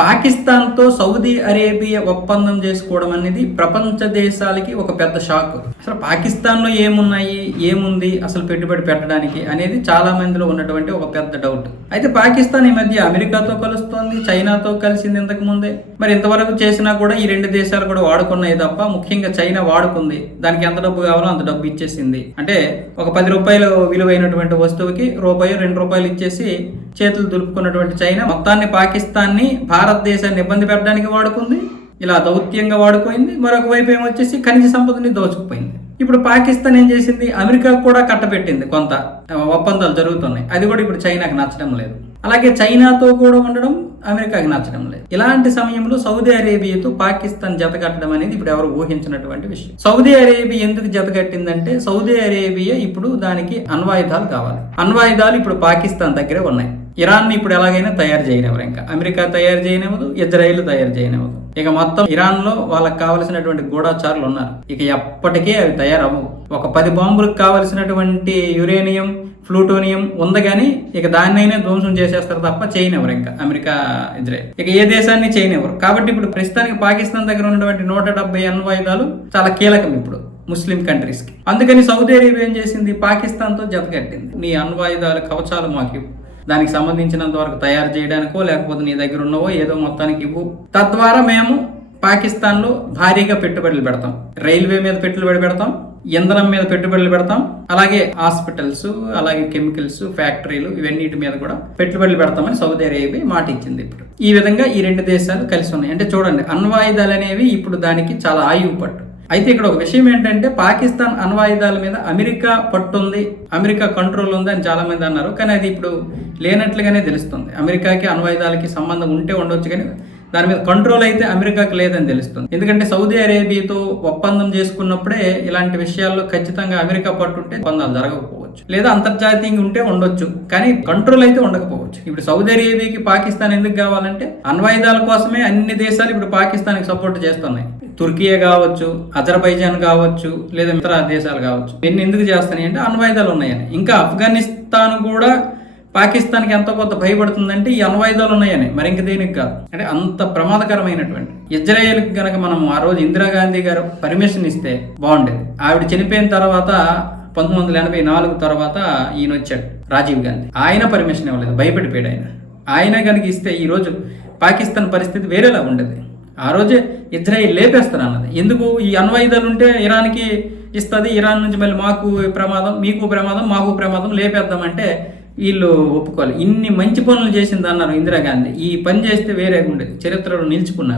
పాకిస్తాన్తో Saudi Arabia ఒప్పందం చేసుకోవడం అనేది ప్రపంచ దేశాలకి ఒక పెద్ద షాక్. అసలు పాకిస్తాన్లో ఏమున్నాయి? ఏముంది? అసలు పెట్టుబడి పెట్టడానికి అనేది చాలా మందిలో ఉన్నటువంటి ఒక పెద్ద డౌట్. అయితే పాకిస్తాన్ ఈ మధ్య అమెరికాతో కలుస్తోంది చైనాతో కలిసింది ఇంతకు ముందే. మరి ఇంతవరకు చేసినా కూడా ఈ రెండు దేశాలు కూడా వాడుకున్నాయి తప్ప ముఖ్యంగా చైనా వాడుకుంది. దానికి ఎంత డబ్బు కావాలో అంత డబ్బు ఇచ్చేసింది. అంటే ఒక పది రూపాయలు విలువైనటువంటి వస్తువుకి రూపాయి రెండు రూపాయలు ఇచ్చేసి చేతులు దులుపుకున్నటువంటి చైనా మొత్తాన్ని పాకిస్తాన్ని భారతదేశాన్ని ఇబ్బంది పెట్టడానికి వాడుకుంది. ఇలా దౌత్యంగా వాడుకోయింది మరొక వైపు ఏమొచ్చేసి ఖనిజ సంపదని దోచుకుపోయింది. ఇప్పుడు పాకిస్తాన్ ఏం చేసింది? అమెరికా కూడా కట్టబెట్టింది కొంత. ఒప్పందాలు జరుగుతున్నాయి. అది కూడా ఇప్పుడు చైనాకి నచ్చడం లేదు. అలాగే చైనాతో కూడా ఉండడం అమెరికాకి నచ్చడం లేదు. ఇలాంటి సమయంలో సౌదీ అరేబియాతో పాకిస్తాన్ జతకట్టడం అనేది ఇప్పుడు ఎవరు ఊహించినటువంటి విషయం. సౌదీ అరేబియా ఎందుకు జతకట్టిందంటే సౌదీ అరేబియా ఇప్పుడు దానికి అణ్వాయుధాలు కావాలి. అణ్వాయుధాలు ఇప్పుడు పాకిస్తాన్ దగ్గరే ఉన్నాయి. ఇరాన్ని ఇప్పుడు ఎలాగైనా తయారు చేయనివ్వరు ఇంకా. అమెరికా తయారు చేయనివ్వదు ఇజ్రాయిల్ తయారు చేయనివ్వదు. ఇక మొత్తం ఇరాన్లో వాళ్ళకి కావలసినటువంటి గూఢాచారులు ఉన్నారు. ఇక ఎప్పటికీ అవి తయారవ్వవు. ఒక పది బాంబులకు కావలసినటువంటి యురేనియం ప్లూటోనియం ఉంది కానీ ఇక దాన్నైనా ధ్వంసం చేసేస్తారు తప్ప చేయనివ్వరు ఇంకా అమెరికా ఇజ్రాయెల్. ఇక ఏ దేశాన్ని చేయనివ్వరు. కాబట్టి ఇప్పుడు ప్రస్తుతానికి పాకిస్తాన్ దగ్గర ఉన్నటువంటి నూట డెబ్బై అణ్వాయుధాలు చాలా కీలకం ఇప్పుడు ముస్లిం కంట్రీస్కి. అందుకని సౌదీ అరేబియా ఏం చేసింది? పాకిస్తాన్తో జతకట్టింది నీ అణ్వాయుధాలు కవచాలు మాకు దానికి సంబంధించినంత వరకు తయారు చేయడానికో లేకపోతే నీ దగ్గర ఉన్నవో ఏదో మొత్తానికి ఇవ్వు. తద్వారా మేము పాకిస్తాన్లో భారీగా పెట్టుబడులు పెడతాం. రైల్వే మీద పెట్టుబడి పెడతాం ఇంధనం మీద పెట్టుబడులు పెడతాం అలాగే హాస్పిటల్స్ అలాగే కెమికల్స్ ఫ్యాక్టరీలు ఇవన్నిటి మీద కూడా పెట్టుబడులు పెడతామని సౌదీ అరేబియా మాట ఇచ్చింది ఇప్పుడు. ఈ విధంగా ఈ రెండు దేశాలు కలిసి ఉన్నాయి. అంటే చూడండి అణ్వాయుధాలు అనేవి ఇప్పుడు దానికి చాలా ఆయువు పట్టు. అయితే ఇక్కడ ఒక విషయం ఏంటంటే పాకిస్తాన్ అణ్వాయుధాల మీద అమెరికా పట్టుంది అమెరికా కంట్రోల్ ఉంది అని చాలా మంది అన్నారు. కానీ అది ఇప్పుడు లేనట్లుగానే తెలుస్తుంది. అమెరికాకి అణ్వాయుధాలకి సంబంధం ఉంటే ఉండొచ్చు కానీ దాని మీద కంట్రోల్ అయితే అమెరికాకి లేదని తెలుస్తుంది. ఎందుకంటే సౌదీ అరేబియాతో ఒప్పందం చేసుకున్నప్పుడే ఇలాంటి విషయాల్లో ఖచ్చితంగా అమెరికా పట్టుంటే ఒప్పందాలు జరగకపోవచ్చు. లేదా అంతర్జాతీయంగా ఉంటే ఉండొచ్చు. కానీ కంట్రోల్ అయితే ఉండకపోవచ్చు. ఇప్పుడు సౌదీ అరేబియాకి పాకిస్తాన్ ఎందుకు కావాలంటే అణ్వాయుధాల కోసమే అన్ని దేశాలు ఇప్పుడు పాకిస్తాన్కి సపోర్ట్ చేస్తున్నాయి. తుర్కియా కావచ్చు అజర్బైజాన్ కావచ్చు లేదా ఇతర దేశాలు కావచ్చు. ఇవన్నీ ఎందుకు చేస్తున్నాయి అంటే అణ్వాయుధాలు ఉన్నాయని. ఇంకా ఆఫ్ఘనిస్తాన్ కూడా పాకిస్తాన్కి ఎంతో కొంత భయపడుతుందంటే ఈ అణ్వాయుధాలు ఉన్నాయని. మరి ఇంక దేనికి కాదు. అంటే అంత ప్రమాదకరమైనటువంటి. ఇజ్రాయెల్కి కనుక మనం ఆ రోజు ఇందిరాగాంధీ గారు పర్మిషన్ ఇస్తే బాగుండేది. ఆవిడ చనిపోయిన తర్వాత పంతొమ్మిది వందల ఎనభై నాలుగు తర్వాత ఈయన వచ్చాడు రాజీవ్ గాంధీ. ఆయన పర్మిషన్ ఇవ్వలేదు భయపడిపోయాడు ఆయన. ఆయన కనుక ఇస్తే ఈరోజు పాకిస్తాన్ పరిస్థితి వేరేలా ఉండేది. ఆ రోజే ఇజ్రాయిల్ లేపేస్తారు అన్నది ఎందుకు? ఈ అణ్వాయుధాలు ఉంటే ఇరాన్కి ఇస్తుంది ఇరాన్ నుంచి మళ్ళీ మాకు ప్రమాదం మీకు ప్రమాదం మాకు ప్రమాదం లేపేద్దామంటే వీళ్ళు ఒప్పుకోవాలి. ఇన్ని మంచి పనులు చేసింది అన్నారు ఇందిరాగాంధీ. ఈ పని చేస్తే వేరే ఉండేది. చరిత్రలో నిలిచిపోయిన